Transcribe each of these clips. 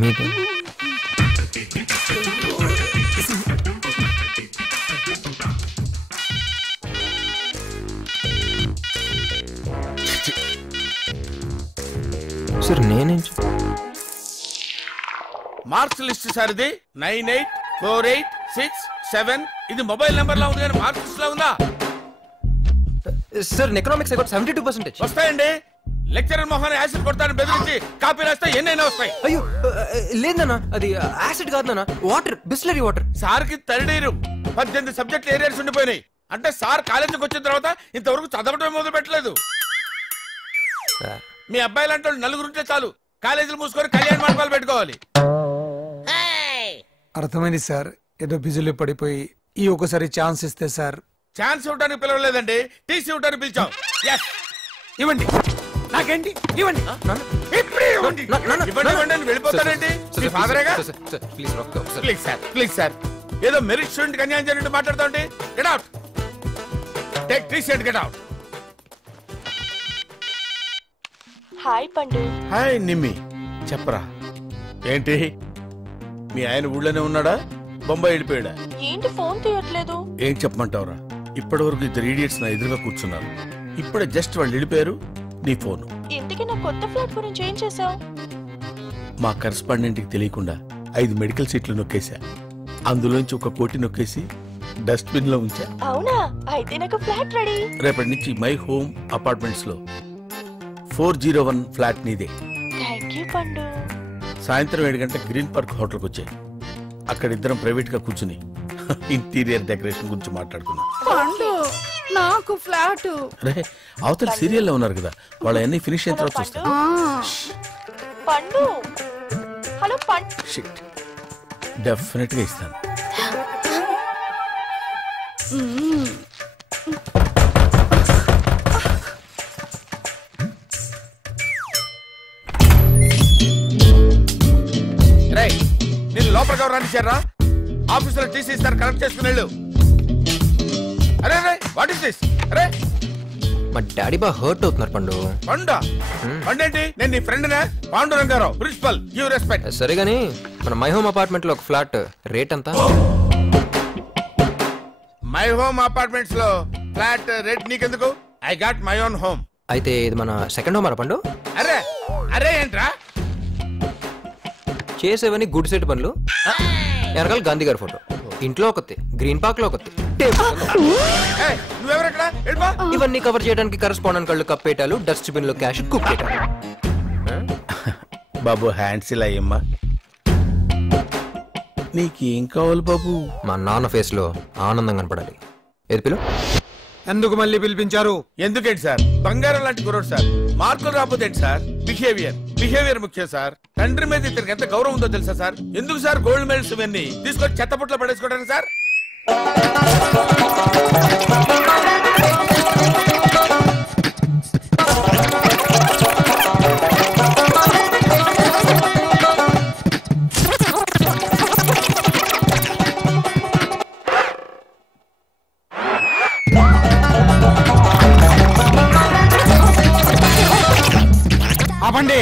మీదే సార్ నేనేం marks list sir ఇది 984867 ఇది మొబైల్ నెంబర్ లా ఉంది కానీ మార్క్స్ లిస్ట్ లో ఉందా సార్ ఎకనామిక్స్ 72% వస్తాయండి లెక్చరర్ మొహాన్ని యాసిడ్ కొడతాను బెదిరించి కాపీ రాస్తే ఎన్నైనా వస్తాయి అయ్యో లేదన్నా అది యాసిడ్ కాదన్నా వాటర్ బిస్లరీ వాటర్ సార్ కి తడినీరు 18 సబ్జెక్టులు ఏరియాస్ ఉండిపోయినాయి అంటే సార్ కాలేజీకి వచ్చిన తర్వాత ఇంతవరకు చదవటం మొదలు పెట్టలేదు మీ అబ్బాయిలు అంటే నలుగురుంటే చాలు కాలేజీలు మూసుకొని కళ్యాణ మండపాలు పెట్టుకోవాలి అర్థమైంది సార్ ఏదో బిజీలో పడిపోయి ఈ ఒకసారి ఛాన్స్ ఇస్తే సార్ ఛాన్స్ ఇవ్వడానికి పిలవలేదండి టీసీ ఇవ్వడానికి పిలిచాం ఇవ్వండి నాకేంటి ఇవ్వండి వెళ్ళిపోతానండి ప్లీజ్ సార్ ఏదో మెరిట్ స్టూడెంట్ అన్యాయం జరిగినట్టు మాట్లాడుతాండి get out take TC and get out hi Pandu hi Nimmi చెప్పరా ఏంటి మీ ఆయన ఊళ్ళోనే ఉన్నాడా బొంబాయి వెళ్ళిపోయాడా ఏంటి ఫోన్ తీయట్లేదు ఏం చెప్పమంటావురా ఇప్పటి వరకు ఇద్దరు ఈడియట్స్ నా ఎదురుగా కూర్చున్నారు ఇప్పుడే జస్ట్ వాళ్ళు వెళ్ళిపోయారు నీ ఫోన్ ఇంతకీ నా కొత్త ఫ్లాట్ గురించి ఏం చేసావు మా కరెస్పాండెంట్ కి తెలియకుండా 5 మెడికల్ సీట్లు నొక్కేశా అందులోంచి 1 కోటి నొక్కేసి డస్ట్బిన్ లో ఉంచా అవునా అయితే నాకు ఫ్లాట్ రెడీ రేపటి నుంచి మై హోమ్ అపార్ట్మెంట్స్ లో 401 ఫ్లాట్ నీదే థాంక్యూ పండు సాయంత్రం 7 గంటలకు గ్రీన్ పార్క్ హోటల్కి వచ్చాయి అక్కడ ఇద్దరం ప్రైవేట్ గా కూర్చుని ఇంటీరియర్ డెకరేషన్ గురించి మాట్లాడుకున్నాం నాకు ఫ్లాట్ అరే అవతల సీరియల్ లో ఉన్నారు కదా వాళ్ళ అన్ని ఫినిష్ అయిన తర్వాత చూస్తాను పండు హలో పండు షిట్ డెఫినెట్ గా ఇస్తాను నేను లోపలికి ఎవరు రానిచ్చారా ఆఫీసులో టీసీ ఇస్తారు కలెక్ట్ చేసుకుని వెళ్ళు అరే అరే వాట్ ఇస్ దిస్ అరే మా డాడీ బా హర్ట్ అవుతున్నారు పండు పండా పండేంటి నేను నీ ఫ్రెండ్ నే పాండురంగారావు ప్రిన్సిపల్ గివ్ రెస్పెక్ట్ సరే గానీ మన మై హోమ్ అపార్ట్మెంట్ లో ఒక ఫ్లాట్ రేట్ ఎంత మై హోమ్ అపార్ట్మెంట్స్ లో ఫ్లాట్ రేట్ నీకెందుకు I got my own home అయితే ఇది మన సెకండ్ హోమ్ పండు అరే అరే ఏంట్రా చేసేవని గుడ్ సెట్ పనులు వెనకాల గాంధీ గారి ఫోటో ఇంట్లో ఒకటి గ్రీన్ పార్క్ లో ఒకటి ఇవన్నీ కవర్ చేయడానికి కరెస్పాండెంట్ కళ్ళు కప్పేటాలు డస్ట్బిన్ లో క్యాష్ కుప్పేటాలు బాబు హ్యాండ్స్ ఇలా అయ్యమ్మా నీకేం కావాలి బాబు మా నాన్న ఫేస్ లో ఆనందం కనపడాలి ఏది పిలు ఎందుకు మళ్ళీ పిలిపించారు ఎందుకేంటి సార్ బంగారం లాంటి కుర్రోడు సార్ మార్కులు రాకపోతే సార్ బిహేవియర్ ముఖ్యం సార్ తండ్రి మీద ఇతనికి ఎంత గౌరవం ఉందో తెలుసా సార్ ఎందుకు సార్ గోల్డ్ మెడల్స్ ఇవన్నీ తీసుకొని చెత్తపుట్లో పడేసుకోవడానికి సార్ ఆపండి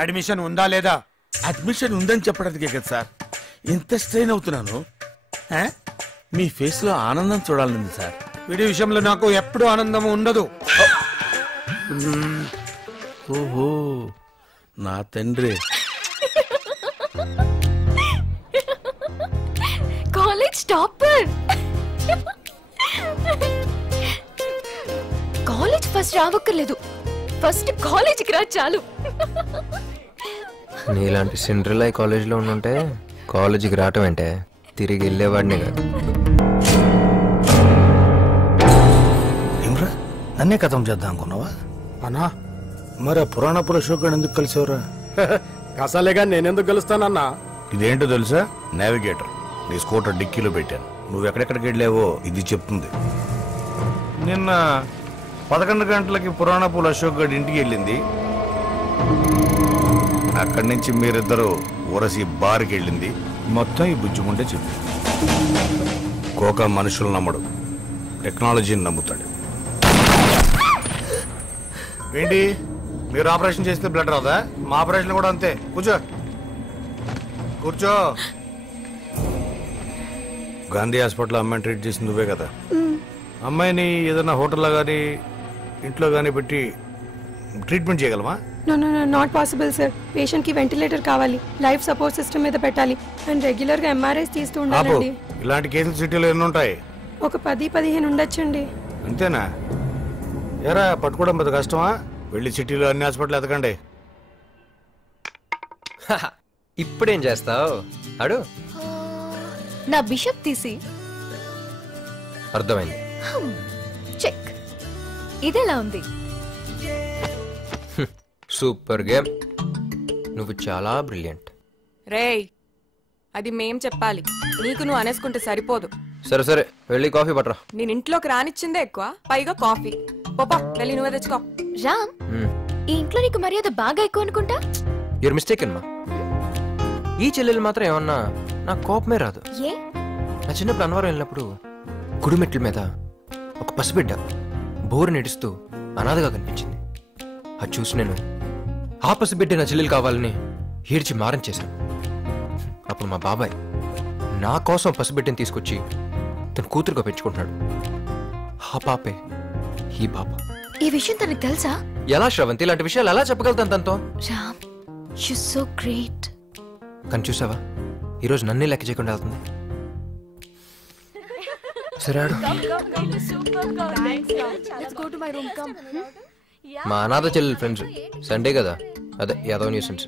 అడ్మిషన్ ఉందా లేదా అడ్మిషన్ ఉందని చెప్పడానికి కదా సార్ ఎంత స్ట్రెయిన్ అవుతున్నాను మీ ఫేస్ లో ఆనందం చూడాలండి సార్ వీడి విషయంలో నాకు ఎప్పుడు ఆనందం ఉండదు ఓహో నా తండ్రి కాలేజ్ టాపర్ కాలేజ్ ఫస్ట్ రావక్కర్లేదు ఫస్ట్ కాలేజీకి రా చాలు నీలాంటి సిండ్రిల్లా కాలేజ్ లో ఉండుంటే కాలేజీకి రావటం అంటే తిరిగి వెళ్ళేవాడిని కాదు నన్నే కథం చేద్దాం అనుకున్నావా అన్నా మరి పురాణపుర అశోక్ ఎందుకు కలిసేవరా కసాలేగా నేనెందుకు కలుస్తానన్నా ఇదేంటో తెలుసా నావిగేటర్ నీ స్కూటర్ డిక్కీలో పెట్టాను నువ్వు ఎక్కడెక్కడికి వెళ్ళావో ఇది చెప్తుంది నిన్న 11 గంటలకి పురాణపుల అశోక్ గడి ఇంటికి వెళ్ళింది అక్కడి నుంచి మీరిద్దరూ ఊరసి బార్కి వెళ్ళింది మొత్తం ఈ బుజ్జుముంటే చెప్పింది కోక మనుషులు నమ్మడు టెక్నాలజీని నమ్ముతాడు. ఏంటి మీరు ఆపరేషన్ చేస్తే బ్లడ్ రాదా? మా ఆపరేషన్ కూడా అంతే. కూర్చో కూర్చో. గాంధీ హాస్పిటల్ అమ్మాయిని ట్రీట్ చేసింది నువ్వే కదా? అమ్మాయిని ఏదైనా హోటల్లో కానీ ఇంట్లో కానీ పెట్టి ట్రీట్మెంట్ చేయగలమా? No no no not possible sir. Patient కి వెంటిలేటర్ కావాలి, లైఫ్ సపోర్ట్ సిస్టమ్ మీద పెట్టాలి అండ్ రెగ్యులర్ గా ఎంఆర్ఐస్ తీస్తూ ఉండాలండి. ఇలాంటి కేసులు సిటీలో ఎన్ని ఉంటాయి? ఒక 10-15 ఉండొచ్చండి. అంతేనా? ఎరా పట్టుకోవడం పెద్ద కష్టమా? వెళ్ళి సిటీలో అన్ని హాస్పిటల్ ఎతకండి. ఇప్పుడేం చేస్తావు? అడు నా బిషప్ తీసి అర్థమైంది. చెక్. ఇదెలా ఉంది? Super game. నువ్వు చాలా బ్రిలియంట్. రేయ్, అది మేం చెప్పాలి, నీకు నువ్వు అనేసుకుంటే సరిపోదు. సరే సరే వెళ్ళి కాఫీ పట్టరా. నేను ఇంట్లోకి రానిచ్చిందే ఎక్కువ, పైగా కాఫీ. పోపా వెళ్ళి నువ్వే తెచ్చుకో. రామ్, ఈ ఇంట్లో నీకు మర్యాద బాగా ఎక్కువ అనుకుంటా. యూర్ మిస్టేక్ అమ్మా. ఈ చెల్లెలు మాత్రం ఏమన్నా నాకు కోపమే రాదు. ఏ? నా చిన్నప్పుడు అన్నవరం వెళ్ళినప్పుడు గుడిమెట్ల మీద ఒక పసిబిడ్డ బోరు నెడుస్తూ అనాథగా కనిపించింది. అది చూసి నేను ఆ పసిబిడ్డ నా చెల్లెలు కావాలని ఏడ్చి మారం చేశాను. అప్పుడు మా బాబాయ్ నా కోసం పసిబిడ్డని తీసుకొచ్చి తన కూతురుగా పెంచుకుంటున్నాడు. ఆ పాపే ఈ పాప. ఈ విషయం తనకు తెలుసా? ఎలా శ్రవంతి, ఇలాంటి విషయాలు ఎలా చెప్పగలుగుతాను తనతో? Ram, you so great. కానీ చూసావా, ఈరోజు నన్నే లెక్క చేయకుండా వెళ్తుంది. సరే ఆడు. మా అనాథ చెల్లెలు ఫ్రెండ్స్ సండే కదా, అదే యాదవ్ న్యూసెన్స్.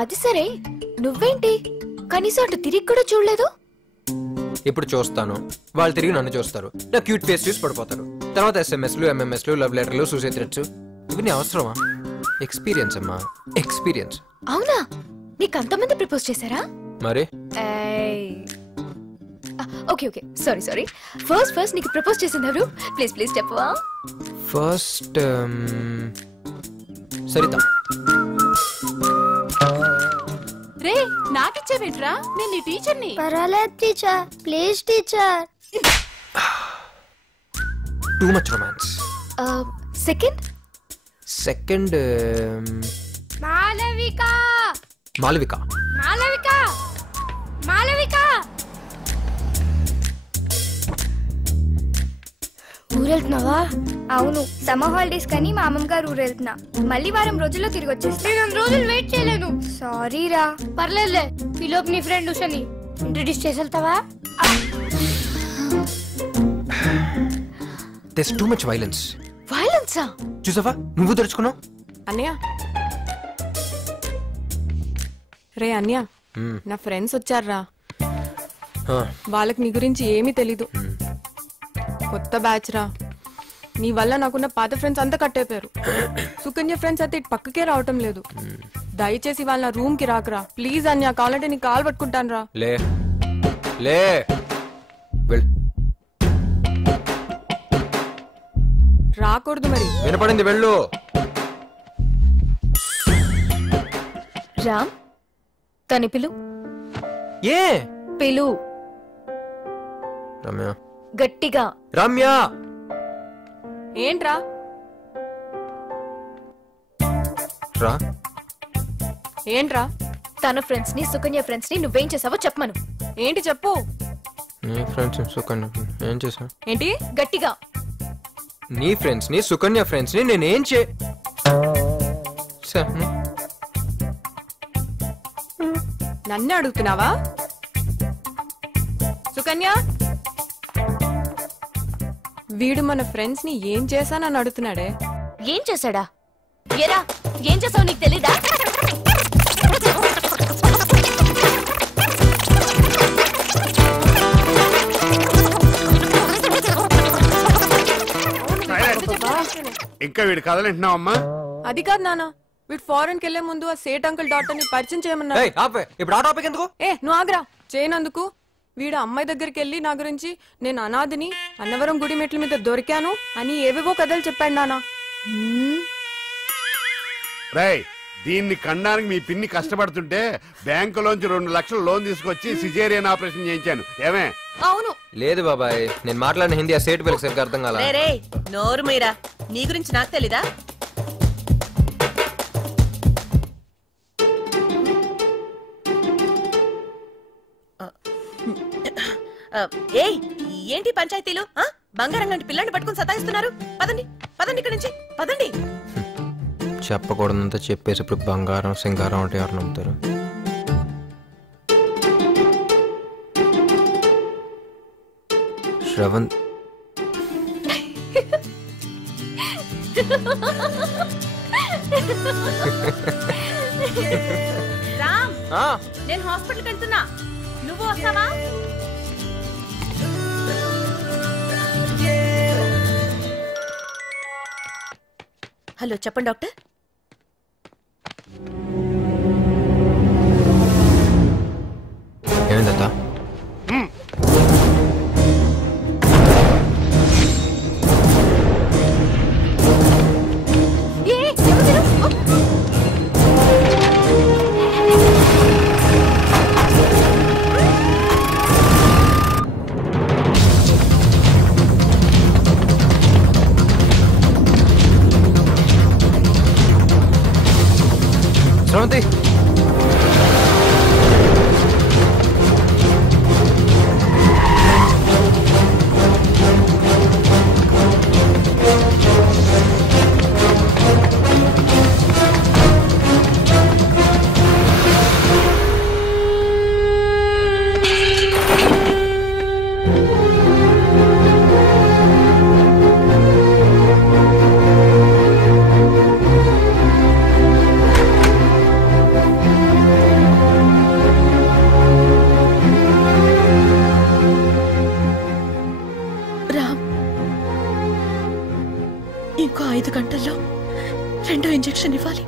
అది సరే, నువ్వేంటి కనీసం అటు తిరిగి కూడా చూడలేదు? ఇప్పుడు చూస్తాను, వాళ్ళు తిరిగి నన్ను చూస్తారు, నా క్యూట్ ఫేస్ చూసి పడిపోతారు. తర్వాత SMS లు MMS లు లవ్ లెటర్లు సూసైడ్ థ్రెట్స్. ఇవన్నీ అవసరమా? ఎక్స్పీరియన్స్ అమ్మా, ఎక్స్పీరియన్స్. అవునా? నీకు అంతమంది ప్రపోజ్ చేశారా? మరి okay okay, sorry sorry. First నీకు ప్రపోజ్ చేసింది ఎవరు? ప్లీజ్ ప్లీజ్ చెప్పవా? ఫస్ట్ సరిత. రే, నాకిచ్చావేంట్రా? నేను నీ టీచర్ని. పర్వాలేదు teacher, please teacher. Too much romance. Second Malavika. Malavika. Malavika. Malavika. ఊరెళ్తున్నావా? అవును, సమ్మర్ హాలిడేస్ కానీ మా అమ్మమ్మ గారు ఊరెళ్తున్నా. మళ్ళీ వారం రోజుల్లో తిరిగి వచ్చేస్తా. నేను 2 రోజులు వెయిట్ చేయలేను. సారీ రా. పర్లేదులే, ఈలోపు నీ ఫ్రెండ్ ఉషని ఇంట్రడ్యూస్ చేసి వెళ్తావా? There's too much violence. వైలెన్సా? చూసావా, నువ్వు తెరుచుకున్నావు. అన్నయ్య, రే అన్నయ్య, నా ఫ్రెండ్స్ వచ్చారా. వాళ్ళకి నీ గురించి ఏమీ తెలీదు. కొత్త బ్యాచ్ రా. నీ వల్ల నాకున్న పాత ఫ్రెండ్స్ అంతా కట్టేపారు. సుకన్య ఫ్రెండ్స్ అయితే ఇటు పక్కకే రావటం లేదు. దయచేసి వాళ్ళ రూమ్ కి రాకరా ప్లీజ్. అన్య కావాలంటే నీ కాల్ పట్టుకుంటాను రా. లే లే వెళ్ళు. రాకూడదు మరి. వినపడింది, వెళ్ళు. రామ్, తని పిలు. ఏ పిలు రమ్య. గట్టిగా. రమ్య. ఏంట్రా? రా. ఏంట్రా? తన ఫ్రెండ్స్ ని సుకన్య ఫ్రెండ్స్ ని నువ్వేం చేసావో చెప్పమను. ఏంటి చెప్పు. నీ ఫ్రెండ్స్ సుకన్య ఏం చేసా? ఏంటి? గట్టిగా. నీ ఫ్రెండ్స్ ని సుకన్య ఫ్రెండ్స్ ని నేనేం చే నన్నే అడుగుతున్నావా? సుకన్య, వీడు మన ఫ్రెండ్స్ ని ఏం చేశానని అడుగుతున్నాడే. ఏం చేశాడా? ఏరా, ఏం చేసావు నీకు తెలీదా? ఇంకా వీడు కదలంటున్నావు అమ్మా? అది కాదు నాన్న, వీడు ఫారెన్ కి వెళ్లే ముందు ఆ సేట్ అంకుల్ డాక్టర్ ని పరిచయం చేయమన్నారు. ఇప్పుడు ఆ టాపిక్ ఎందుకు? నువ్వు ఆగ్రా. చేయనందుకు వీడు అమ్మాయి దగ్గరికి వెళ్ళి నా గురించి నేను అనాథిని, అన్నవరం గుడి మెట్ల మీద దొరికాను అని ఏవేవో కథలు చెప్పాడు నాన్న. రేయ్, దీన్ని కనడానికి మీ పిన్ని కష్టపడుతుంటే బ్యాంకులోంచి 2 లక్షలు లోన్ తీసుకొచ్చి సిజేరియన్ ఆపరేషన్ చేయించాను. ఏమే? అవును. లేదు బాబాయ్, నేను మాట్లాడిన హిందీ ఆ సేటు పిల్లకి సరిగ్గా అర్థం కాల. రే నోరు మీరా, నీ గురించి నాకు తెలీదా? ఏయ్, ఏంటి పంచాయతీలు? బంగారం లాంటి పిల్లని పట్టుకుని సతాయిస్తున్నారు. పదండి పదండి, ఇక్కడి నుంచి పదండి. చెప్పకూడదంతా చెప్పేసి ఇప్పుడు బంగారం సింగారం అంటే ఎవరు నమ్ముతారు? శ్రవణ్ రామ్, నేను హాస్పిటల్కి వెళ్తున్నా, నువ్వు వస్తావా? హలో, చెప్పండి డాక్టర్. ఏమైందత్తా? శ్రవంతి, ఇంకో 5 గంటల్లో 2వ ఇంజెక్షన్ ఇవ్వాలి.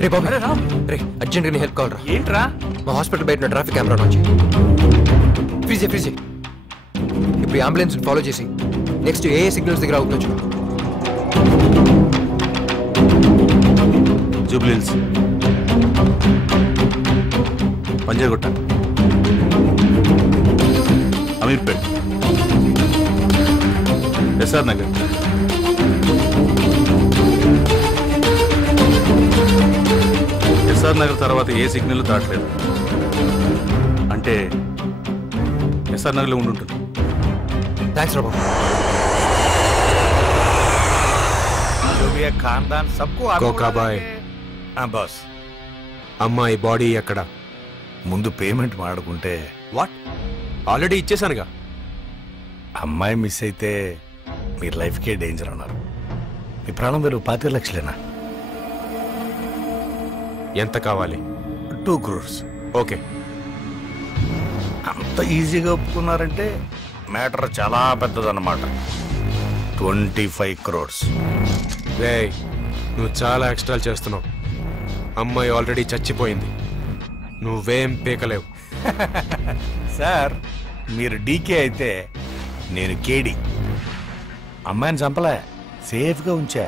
రే బాబు, రే అర్జెంట్గా నీ హెల్ప్ కావాలరా. ఏంట్రా? మా హాస్పిటల్ బయట ట్రాఫిక్ కెమెరా నుంచి ఫ్రీజే ఇప్పుడు అంబులెన్స్ ఫాలో చేసి నెక్స్ట్ ఏ సిగ్నల్స్ దగ్గర అవుతుందో జూబ్లీహిల్స్, పంజాగుట్ట, అమీర్పేట్, ఎస్ఆర్ నగర్, ఎస్ఆర్ నగర్ తర్వాత ఏ సిగ్నల్ దాటలేదు. అంటే ఎస్ఆర్ నగర్లో ఉండుంటుంది. థ్యాంక్స్ రాబా. ఖాన్దాన్ సబ్కు కోకాబాయ్. బాస్, అమ్మాయి బాడీ ఎక్కడ? ముందు పేమెంట్ మాడుకుంటే. వాట్? ఆల్రెడీ ఇచ్చేసానుగా. అమ్మాయి మిస్ అయితే మీ లైఫ్కే డేంజర్ అన్నారు. మీ ప్రాణం మీరు 25 లక్షలేనా? ఎంత కావాలి? 2 crores. ఓకే. అంత ఈజీగా ఒప్పుకున్నారంటే మ్యాటర్ చాలా పెద్దదన్నమాట. 25 crores. రేయ్, నువ్వు చాలా ఎక్స్ట్రా చేస్తున్నావు. అమ్మాయి ఆల్రెడీ చచ్చిపోయింది, నువ్వేం పీకలేవు. సార్, మీరు డీకే అయితే నేను కేడి. అమ్మాయిని చంపలే, సేఫ్గా ఉంచా.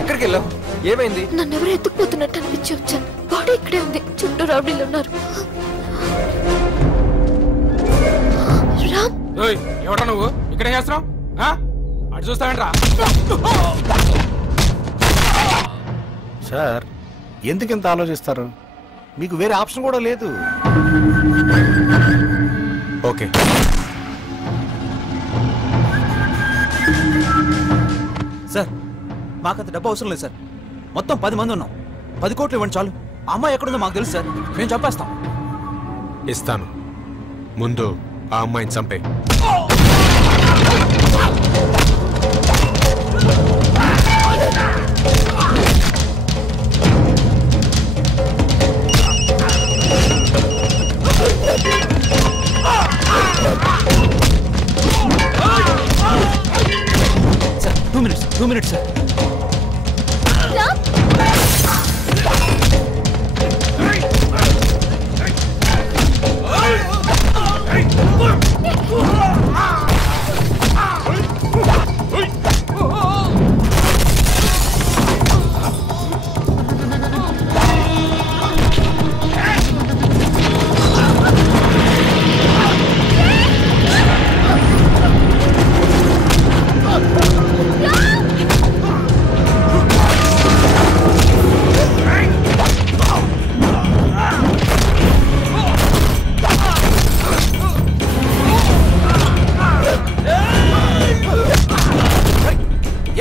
ఎక్కడికి వెళ్ళావు? ఏమైంది? నన్ను ఎవరు ఎత్తుకుపోతున్నట్టు అనిపించి వచ్చాను. బాడీ ఇక్కడే ఉంది, చుట్టూ రౌడీలు ఉన్నారు. ఎవరా నువ్వు? ఇక్కడ చేస్తున్నావు? అటు చూస్తావేంట్రా? సార్, ఎందుకింత ఆలోచిస్తారు? మీకు వేరే ఆప్షన్ కూడా లేదు. ఓకే. సార్, మాకంత డబ్బు అవసరం లేదు సార్. మొత్తం 10 మంది ఉన్నాం. 10 కోట్లు ఇవ్వండి చాలు. అమ్మాయి ఎక్కడుందో మాకు తెలుసు సార్, మేము చంపేస్తాం. ఇస్తాను, ముందు ఆ అమ్మాయిని చంపే. Sir 2 minutes sir.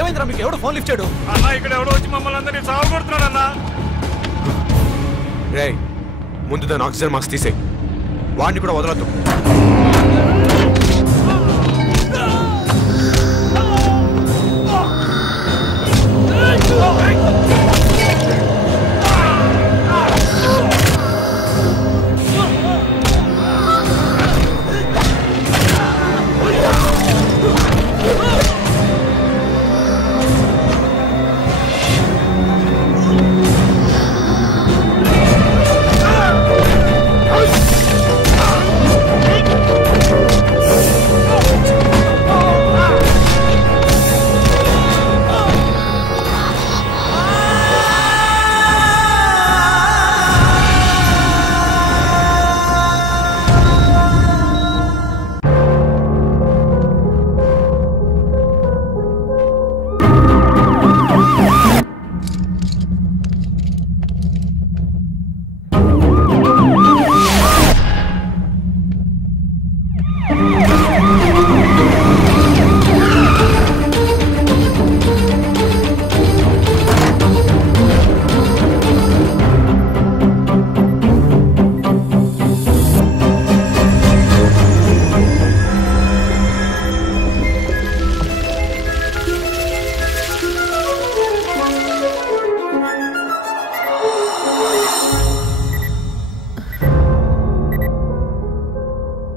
ఏమైందిరా మీకు? ఎవడో ఫోన్ లిఫ్ట్ చేయడు అన్నా. ఇక్కడ ఎవడో వచ్చి మమ్మల్ని అందరినీ సావగొడుతున్నాడు అన్నా. రే, ముందు దాని ఆక్సిజన్ మాస్క్ తీసే, వాడిని కూడా వదలొద్దు.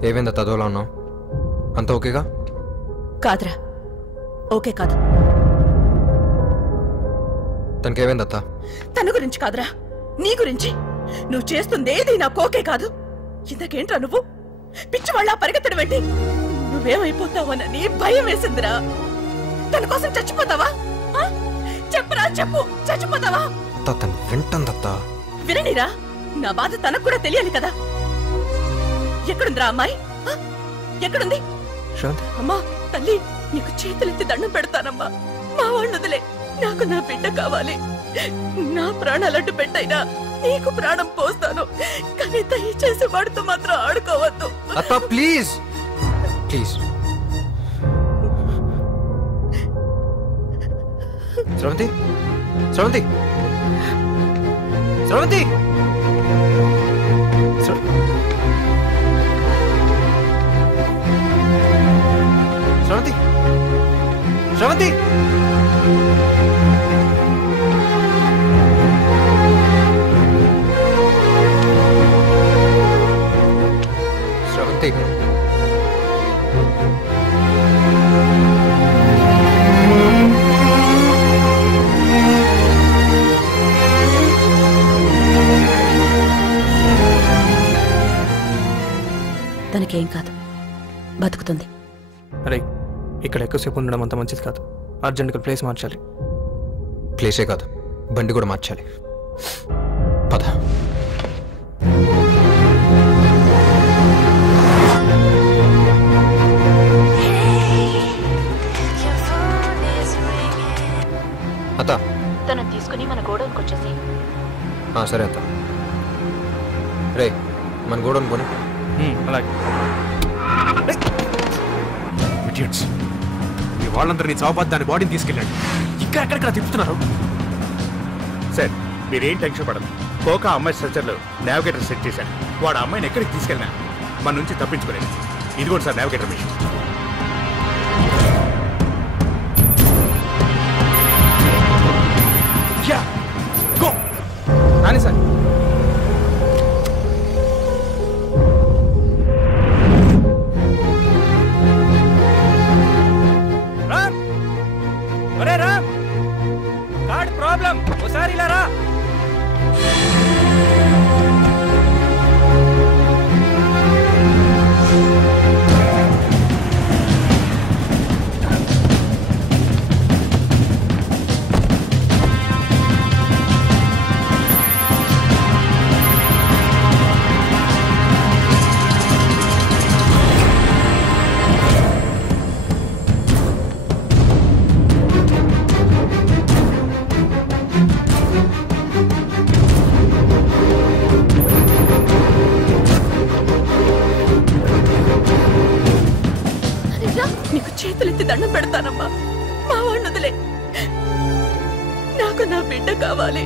ఏమైందా తదోలా ఉన్నావు? అంత ఓకేగా? కాదురా, ఓకే కాదు. తనకేమైందత్త? తన గురించి కాదురా, నీ గురించి. నువ్వు చేస్తుందేది నాకు ఓకే కాదు. ఇంతకేంట్రా నువ్వు పిచ్చి వాళ్ళ పరిగెత్తడం ఏంటి? నువ్వేమైపోతావోనని భయం వేసిందిరా. తన కోసం చచ్చిపోతావా? చెప్పరా, చెప్పు, చచ్చిపోతావా? తను వింటుందత్త. విననిరా, నా బాధ తనకు కూడా తెలియాలి కదా. ఎక్కడుందిరా అమ్మాయి? ఎక్కడుంది? అమ్మా తల్లి, నీకు చేతులెత్తి దండం పెడతానమ్మా. మా వాళ్ళు వదిలే, నాకు నా బిడ్డ కావాలి. నా ప్రాణాలట్టు పెట్టైనా నీకు ప్రాణం పోస్తాను, కానీ దయచేసి వాడితో మాత్రం ఆడుకోవద్దు. అత్త ప్లీజ్ ప్లీజ్. శ్రవంతి, శ్రవంతి, శ్రవంతి, శ్రవంతి, శ్రవంతి. శ్రవంతి, తనకేం కాదు, బతుకుతుంది. అరే, ఇక్కడ ఎక్కువసేపు ఉండడం అంత మంచిది కాదు. అర్జెంట్గా ప్లేస్ మార్చాలి. ప్లేసే కాదు, బండి కూడా మార్చాలి. పద. అత్త, తను తీసుకుని మన గోడౌన్కి వచ్చేసి. సరే అత్త. రే, మన గోడౌన్ పోనీ. అలాగే. మీ వాళ్ళందరినీ చావబాద్ దాని బాడీని తీసుకెళ్ళండి. ఇక్కడ ఎక్కడెక్కడ తిప్పుతున్నారు? సార్ మీరేం టెన్షన్ పడదు, కోక అమ్మాయి స్ట్రక్చర్లో నావిగేటర్ సెట్ చేశాడు. వాడు ఆ అమ్మాయిని ఎక్కడికి తీసుకెళ్ళినా మన నుంచి తప్పించుకోలేదు. ఇదిగోండి సార్ నావిగేటర్ మిషన్. కానీ సార్ కార్డ్ ప్రాబ్లం ఒకసారి ఇలా రా. నీకు చేతులెత్తి దండం పెడతానమ్మా. మా వాడిని వదిలే. నాకు నా బిడ్డ కావాలి.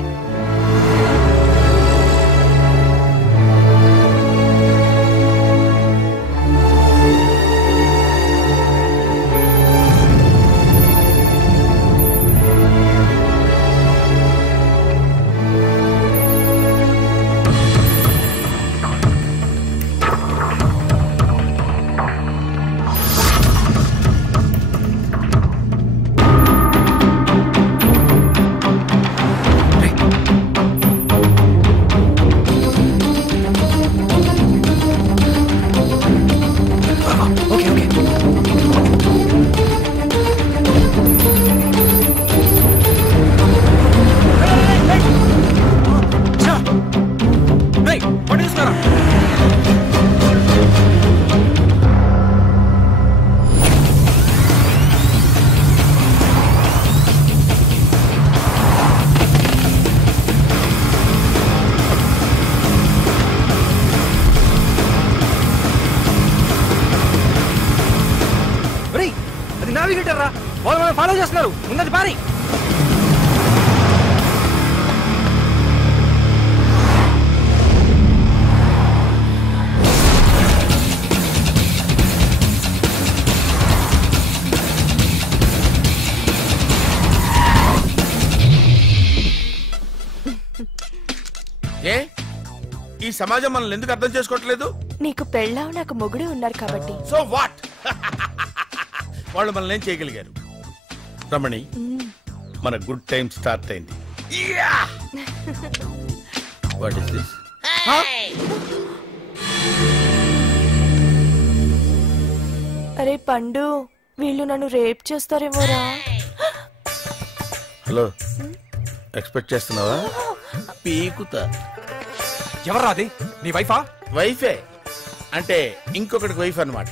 నావిగేటర్ రా, వాళ్ళు మనం ఫాలో చేస్తున్నారు. ఉన్నది పారి. ఏ ఈ సమాజం మనల్ని ఎందుకు అర్థం చేసుకోవట్లేదు? నీకు పెళ్ళావు, నాకు మొగుడు ఉన్నారు కాబట్టి. So what? వాళ్ళు మనల్ని ఏం చేయగలిగారు? రమణి, మన గుడ్ టైం స్టార్ట్ అయింది. What is this? అరే పండు, వీళ్ళు నన్ను రేప్ చేస్తారేమోరా. హలో, ఎక్స్పెక్ట్ చేస్తున్నావా? పీకుతా. ఎవరా అది? నీ వైఫా? వైఫే అంటే ఇంకొకటికి వైఫ్ అన్నమాట.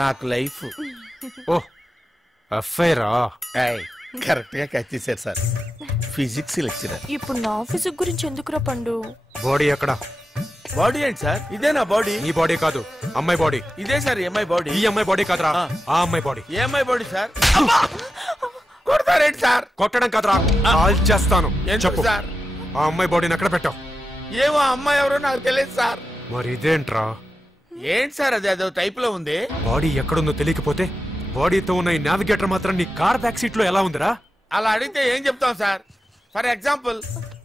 నాకు లైఫ్. ఓ అఫైరా? కరెక్ట్ గా క్యాచ్ చేశారు సార్. Physics lecturer. ఇప్పుడు నా ఫిజిక్స్ గురించి ఎందుకురా పండు? బాడీ ఎక్కడ? బాడీ ఏంటి సార్? ఇదే నా బాడీ. నీ బాడీ కాదు, అమ్మాయి బాడీ. ఇదే సార్ అమ్మాయి బాడీ. ఈ అమ్మాయి బాడీ కాదురా, ఆ అమ్మాయి బాడీ. ఏ అమ్మాయి బాడీ సార్? కొడతారేంటి సార్? కొట్టడం కాదురా, కాల్ చేస్తాను. చెప్పు సార్, ఆ అమ్మాయి బాడీని ఎక్కడ పెట్టావు? ఏమో అమ్మాయి ఎవరో నాకు తెలియదు సార్. మరి ఇదేంట్రా? ఏంటి సార్ అది? అదో టైప్ లో ఉంది. బాడీ ఎక్కడుందో తెలియకపోతే బాడీతో ఉన్న ఈ నావిగేటర్ మాత్రం నీ కార్ బ్యాక్ సీట్ లో ఎలా ఉందిరా? అలా అడిగితే ఏం చెప్తాం సార్? ఫర్ ఎగ్జాంపుల్,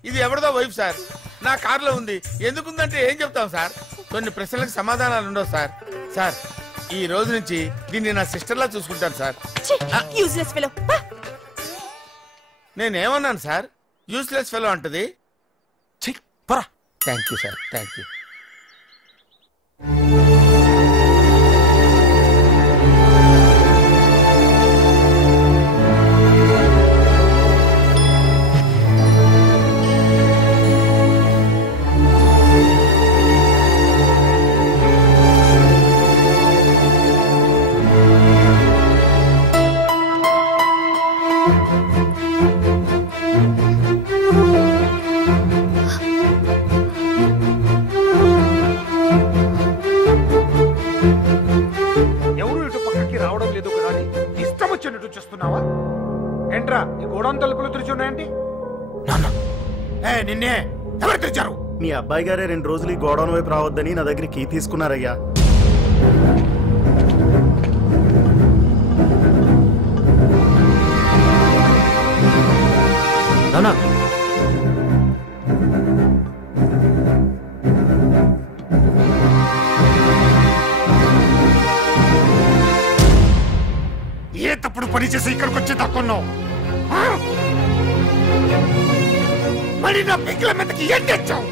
ఇది ఎవరిదో వైఫ్ సార్, నా కార్ లో ఉంది. ఎందుకుందంటే ఏం చెప్తాం సార్? కొన్ని ప్రశ్నలకు సమాధానాలు ఉండవు సార్. సార్, ఈ రోజు నుంచి దీన్ని నా సిస్టర్ లా చూసుకుంటాను సార్. నేనేమన్నాను సార్? యూస్లెస్ ఫెలో అంటది. Thank you sir, thank you. చూస్తున్నావా ఏంట్రా? ఈ గోడౌన్ తలుపులు తెరిచి ఉన్నాయండి. నాన్న నిన్నే ఎవరు తెచ్చారు? మీ అబ్బాయి గారే 2 రోజులు ఈ గోడౌన్ వైపు రావద్దని నా దగ్గర కీ తీసుకున్నారయ్యా. నానా ఏ తప్పుడు పని చేసి ఇక్కడికి వచ్చి తక్కున్నావు? మరి నా పిక్కల మీదకి ఏం తెచ్చావు?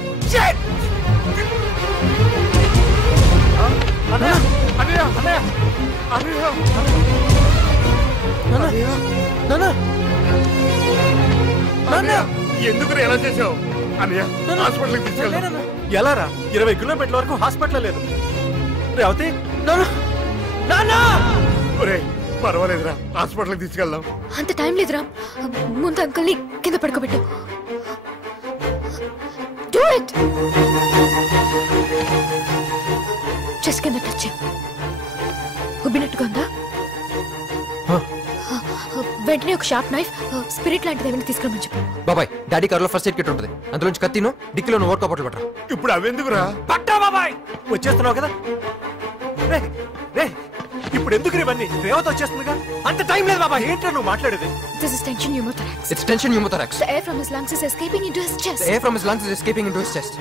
ఎందుకు ఎలా చేసావు? అన్నయ్య హాస్పిటల్కి తీసుకెళ్తాను. ఎలా రా? 20 కిలోమీటర్ల వరకు హాస్పిటల్ లేదు. రేవతి పర్వాలేదురా, హాస్పిటల్కి తీసుకెళ్దాం. అంత టైం లేదురా, ముందు అంకుల్ని కింద పడుకోబెట్టు. Do it. చెస్ కింద టచ్ ఉబ్బినట్టుగా ఉందా? వెంటనే ఒక షార్ప్ నైఫ్, స్పిరిట్ లాంటిది ఏమైనా తీసుకురమని చెప్పు. బాబాయ్, డాడీ కార్లో ఫస్ట్ ఎయిడ్ కిట్ ఉంటుంది, అందులోంచి కత్తిను డిక్కీలో ఓట్ కప్పట్లు పట్టరా. ఇప్పుడు అవెందుకురా? పట్టా బాబాయ్, వచ్చేస్తున్నావు కదా. ఇప్పుడు ఎందుకు ఇవన్నీ? రేవతి వచ్చేస్తుందిగా. అంత టైం లేదు బాబాయ్. ఏంటో నువ్వు మాట్లాడేది? This is tension pneumothorax. It's tension pneumothorax. The air from his lungs is escaping into his chest. The air from his lungs is escaping into his chest.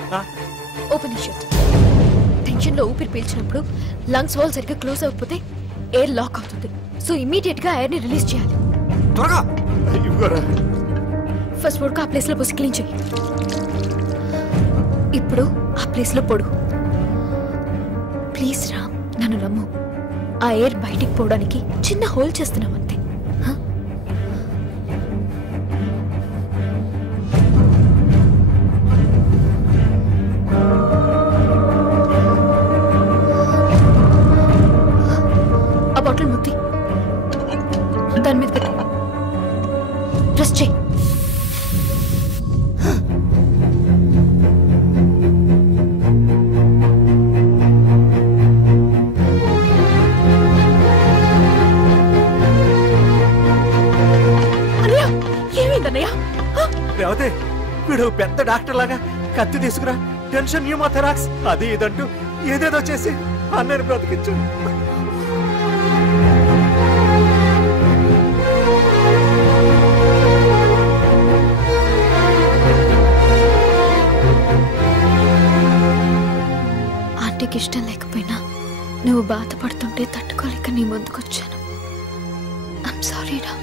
Open his shirt. Tension లో ఊపిరి పీల్చినప్పుడు lungs wall సరిగ్గా close అవ్వకపోతే air lock అవుతుంది. So immediate గా air ని release చేయాలి. త్వరగా. First vodka ఆ ప్లేస్ లో పోసి క్లీన్ చెయ్యి. ఇప్పుడు ఆ ప్లేస్ లో పొడు. ప్లీజ్ రామ్, నన్ను నమ్ము. ఆ ఎయిర్ బయటికి పోవడానికి చిన్న హోల్ చేస్తున్నాం అంతే. ఆ బాటిల్ ముత్తి దాని మీద పెట్టు. ప్రెస్ చెయ్యి. రేవతి, వీడు పెద్ద డాక్టర్ లాగా కత్తి తీసుకురా, టెన్షన్ న్యూమోథెరాక్స్ అది ఇదంటూ ఏదేదో చేసి అన్నయ్యని బ్రతికించు. ఆంటీకి ఇష్టం లేకపోయినా నువ్వు బాధపడుతుంటే తట్టుకోలేక నీ ముందుకొచ్చాను. ఐమ్ సారీ రా.